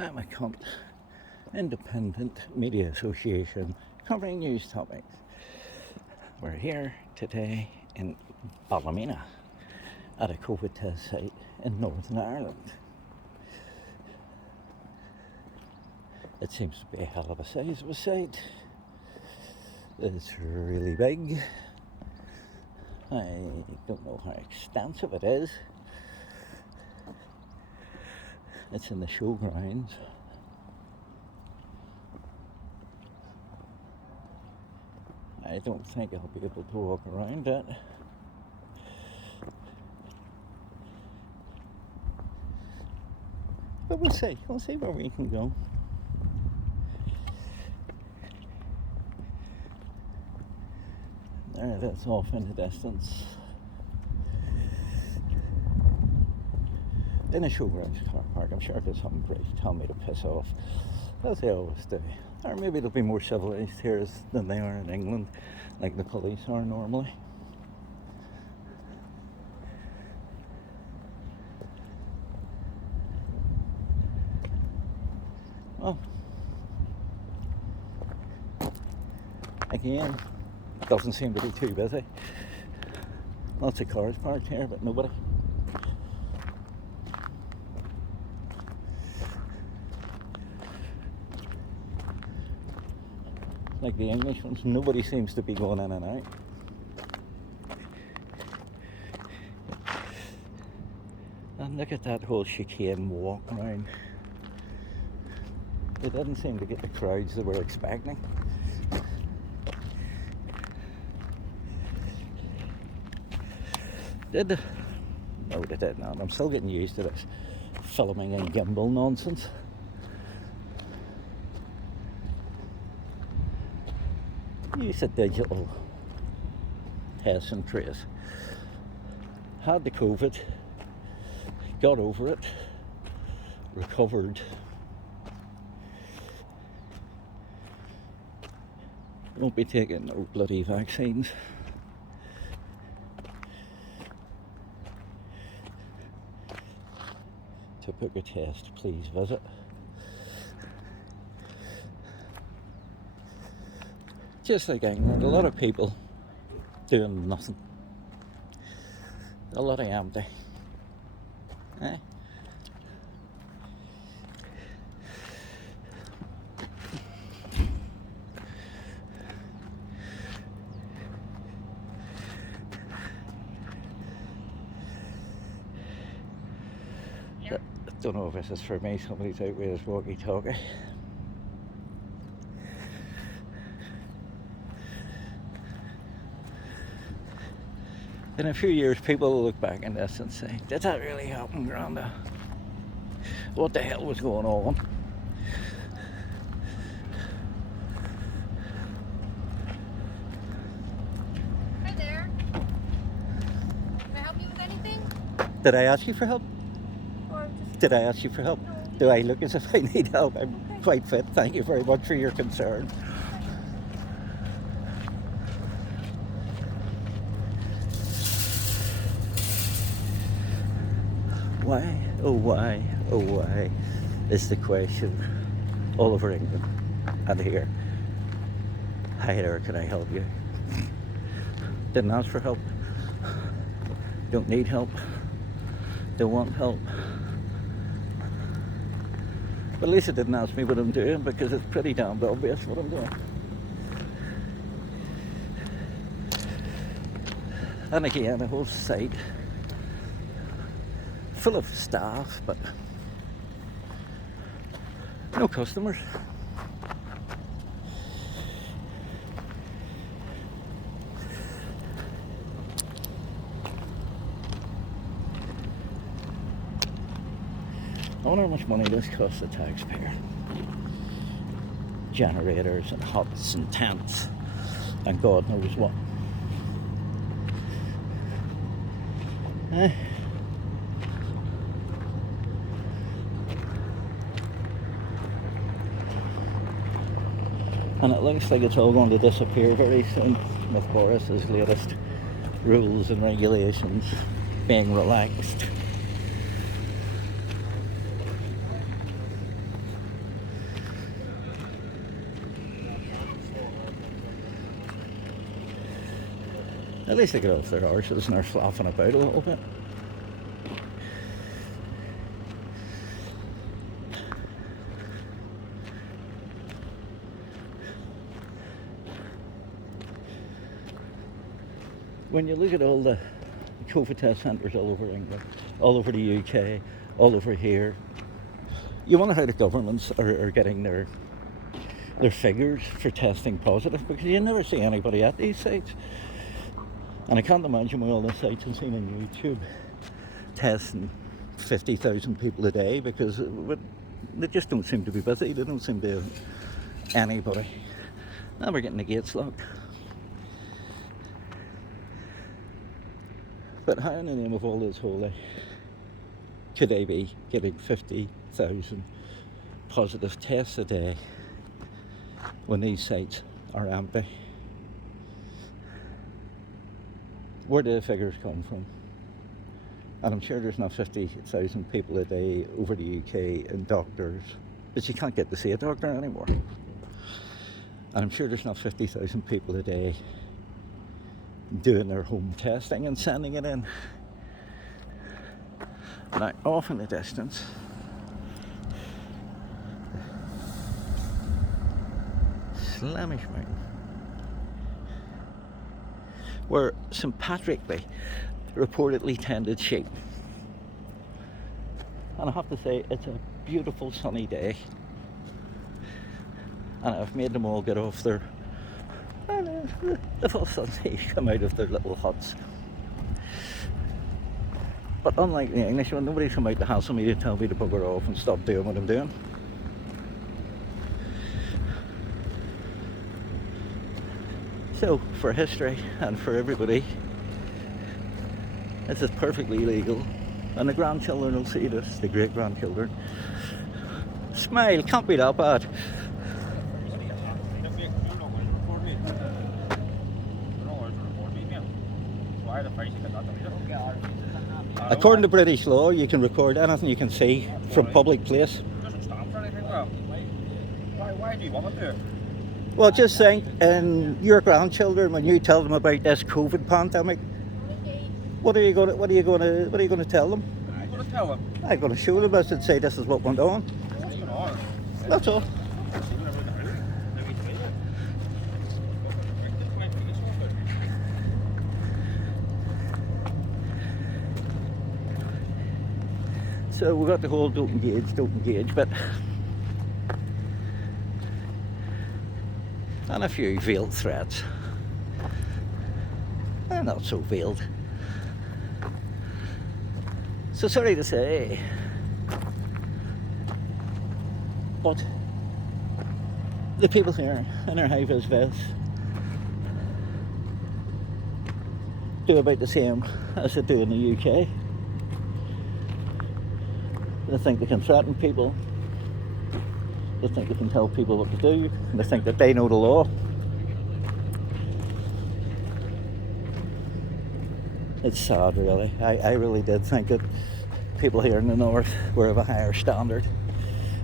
Amicont, Independent Media Association, covering news topics. We're here today in Ballymena at a COVID test site in Northern Ireland. It seems to be a hell of a size of a site. It's really big. I don't know how extensive it is. It's in the showgrounds. I don't think I'll be able to walk around it. But we'll see where we can go. There it is off in the distance. In a showgrounds car park. I'm sure there's some great tell me to piss off, as they always do. Or maybe they'll be more civilised here than they are in England, like the police are normally. Well, again, doesn't seem to be too busy. Lots of cars parked here, but nobody. Like the English ones, nobody seems to be going in and out. And look at that whole chicane walk around. They didn't seem to get the crowds they were expecting. Did they? No, they did not. I'm still getting used to this filming and gimbal nonsense. Use a digital test and trace. Had the COVID, got over it, recovered. Won't be taking no bloody vaccines. To book a test, please visit. Just like England, a lot of people doing nothing. A lot of empty. Eh? I don't know if this is for me, somebody's out with his walkie-talkie. In a few years, people will look back on this and say, did that really happen, Granda? What the hell was going on? Hi there. Can I help you with anything? Did I ask you for help? Or just... Did I ask you for help? No. Do I look as if I need help? I'm quite fit. Thank you very much for your concern. Why, oh why is the question all over England and here. Hi there, can I help you? Didn't ask for help. Don't need help. Don't want help. But at least it didn't ask me what I'm doing, because it's pretty damn obvious what I'm doing. And again, the whole site full of staff, but no customers. I wonder how much money this costs the taxpayer. Generators and huts and tents and God knows what. And it looks like it's all going to disappear very soon with Boris's latest rules and regulations being relaxed. At least they get off their arses and they're flapping about a little bit. When you look at all the COVID test centres all over England, all over the UK, all over here, you wonder how the governments are getting their figures for testing positive, because you never see anybody at these sites. And I can't imagine with all the sites I've seen on YouTube testing 50,000 people a day, because they just don't seem to be busy. They don't seem to have anybody. Now we're getting the gates locked. But how in the name of all that's holy could they be getting 50,000 positive tests a day when these sites are empty? Where do the figures come from? And I'm sure there's not 50,000 people a day over the UK and doctors, but you can't get to see a doctor anymore. And I'm sure there's not 50,000 people a day doing their home testing and sending it in. Now, off in the distance, Slamish Mountain, where St Patrick Day reportedly tended sheep. And I have to say, it's a beautiful sunny day. And I've made them all get off their, they've all suddenly come out of their little huts. But unlike the English one, nobody's come out to hassle me to tell me to bugger off and stop doing what I'm doing. So, for history and for everybody, this is perfectly legal. And the grandchildren will see this, the great-grandchildren. Smile, can't be that bad. According to British law, you can record anything you can see from public place. It doesn't stand for anything, well. Why do you want to do it? Well, just think, your grandchildren, when you tell them about this COVID pandemic, what are you going to tell them? I'm going to tell them. I'm going to show them this and say this is what went on. What's going on? That's all. So we've got the whole don't engage bit. And a few veiled threats. They're not so veiled. So sorry to say, but the people here in their high-vis vests do about the same as they do in the UK. They think they can threaten people. They think they can tell people what to do. And they think that they know the law. It's sad, really. I really did think that people here in the north were of a higher standard.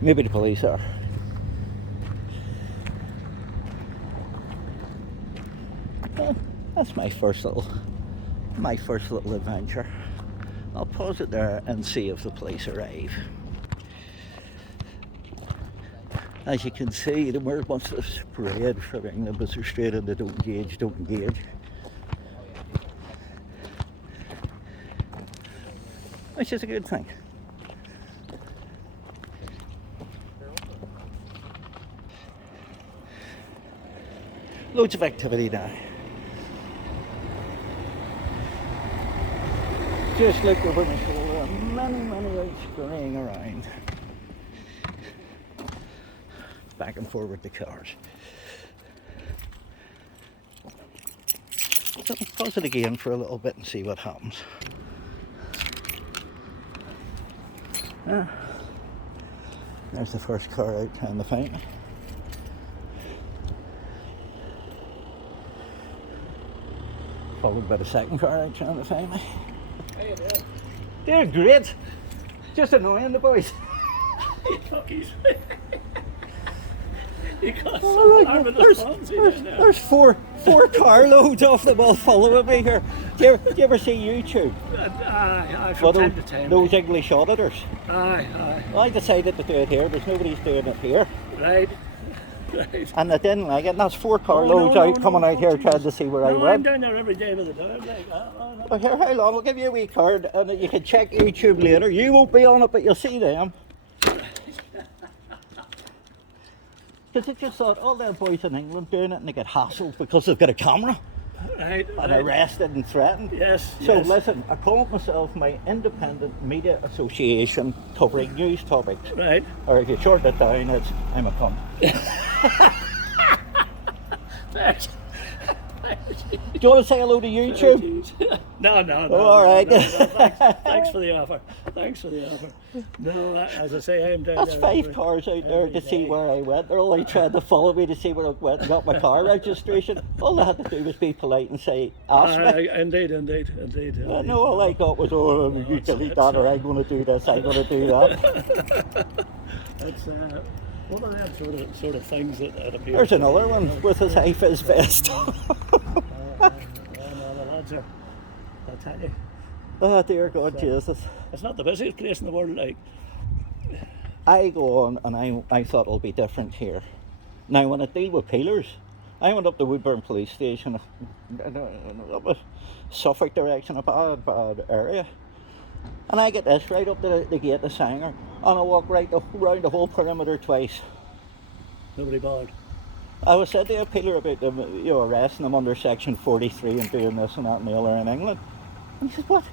Maybe the police are. Well, that's my first little adventure. I'll pause it there and see if the police arrive. As you can see, the word wants to spread from England, but they're straight into don't engage. Which is a good thing. Loads of activity now. Just look over my shoulder and many lights scurrying around. Back and forward the cars. So I'll pause it again for a little bit and see what happens. There's the first car out on the fountain. Followed by the second car out on the fountain. How you doing? They're great. Just annoying the boys. You fuckies. You got Well, some there's 4 carloads off the wall following me here. Do you ever see YouTube? Aye, Well, from time to time. those English auditors. Aye, Well, I decided to do it here because nobody's doing it here. right. Right. And I didn't like it. And that's 4 No, carloads no, out no, coming no, out here Jesus. trying to see where I No, I'm went. down there every day with the dog. Like, no. Well, here, how long? I'll give you a wee card and you can check YouTube later. You won't be on it, but you'll see them. Because I just thought all them boys in England doing it and they get hassled because they've got a camera Right. and arrested and threatened. Yes. So yes. listen, I call myself my Independent Media Association covering news topics. Right. Or if you short it down, it's I'm a cunt. Thanks. Do you want to say hello to YouTube? No. Oh, all right. No, thanks for the offer. Thanks for the offer. No, as I say, I'm down That's there 5 every- cars out there every to see day. where I went. They're all like trying to follow me to see where I went and got my car registration. All they had to do was be polite and say, ask me. Indeed. No, all I got was, oh, you delete that or I'm going to do this, I'm going to do that. It's one of them sort of things that appears. There's another one with his high vis vest. The lads are, I'll tell you, Oh, dear God, Jesus. it's not the busiest place in the world. Like, I go on and I thought it'll be different here. Now, when I deal with peelers, I went up to Woodburn Police Station, up a Suffolk direction, a bad area. And I get this right up to the gate of Sanger, and I walk right around the whole perimeter twice. nobody bothered. I was said to a peeler about them, arresting them under Section 43 and doing this and that and the other in England. And he says, what?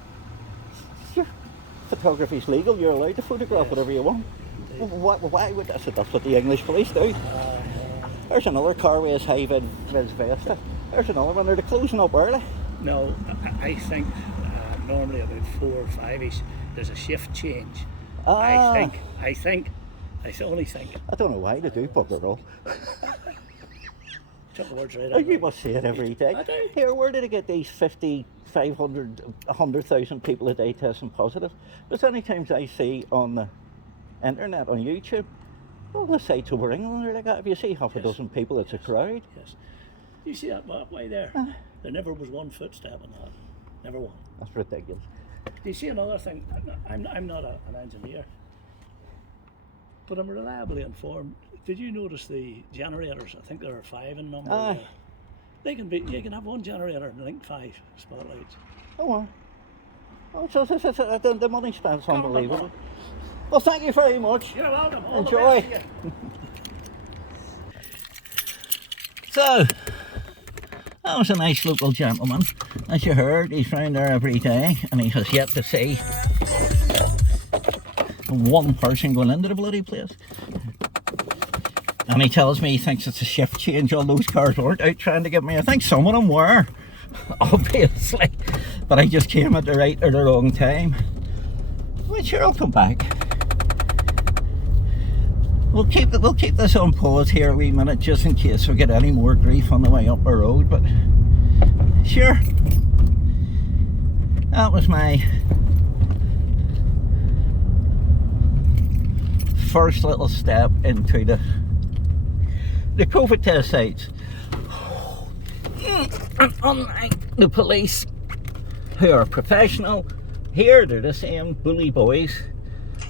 Your photography's legal, you're allowed to photograph whatever you want. Why would I said that's what the English police do. There's another car with his high vis vest. There's another one, they're closing up early. No, I think normally about 4 or 5ish there's a shift change. I only think. I don't know why they do bugger all. Took the words right Oh, out. you must see it every day. I do. Here, where did they get these 50, 500, 100,000 people a day testing positive? There's any times I see on the internet, on YouTube, all the sites over England are like that. If you see half a dozen people, it's a crowd. Yes. You see that walkway there? There never was one footstep in that. Never one. That's ridiculous. Do you see another thing? I'm not an engineer, but I'm reliably informed. Did you notice the generators? I think there are 5 in number. Aye. There. You can have one generator and I think 5 spotlights. Oh, well. Oh, so the money spent's unbelievable. Well, thank you very much. You're welcome. All the Enjoy. best to you. So, that was a nice local gentleman. As you heard, he's round there every day and he has yet to see one person going into the bloody place. And he tells me he thinks it's a shift change. All those cars weren't out trying to get me. I think some of them were, obviously. But I just came at the right or the wrong time. Well, sure, I'll come back. We'll keep this on pause here a wee minute just in case we get any more grief on the way up the road, but sure, that was my first little step into the COVID test sites. And unlike the police, who are professional, here they're the same bully boys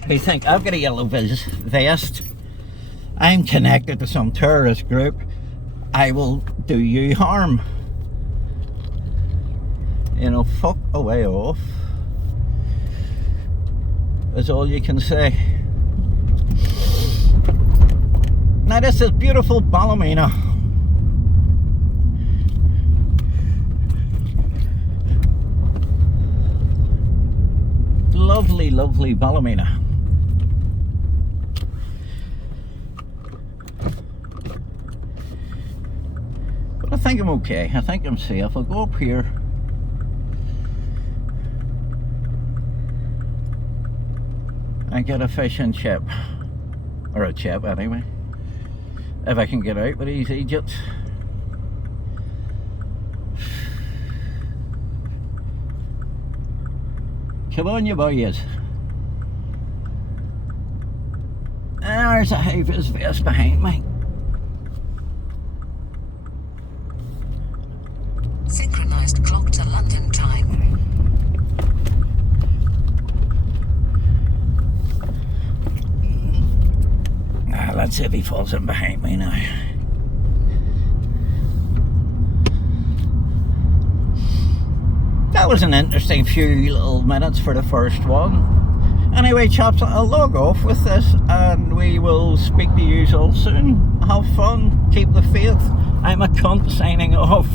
who think I've got a yellow vest, I'm connected to some terrorist group, I will do you harm. You know, fuck a way off is all you can say. Now this is beautiful Ballymena. Lovely, lovely Ballymena. But I think I'm okay. I think I'm safe. I'll go up here. And get a fish and chip. Or a chip anyway. If I can get out with these idiots. Come on, you boys. There's a high-vis vest behind me. Let's see if he falls in behind me now. That was an interesting few little minutes for the first one. Anyway, chaps, I'll log off with this and we will speak to you all soon. Have fun, keep the faith. I'm a cunt signing off.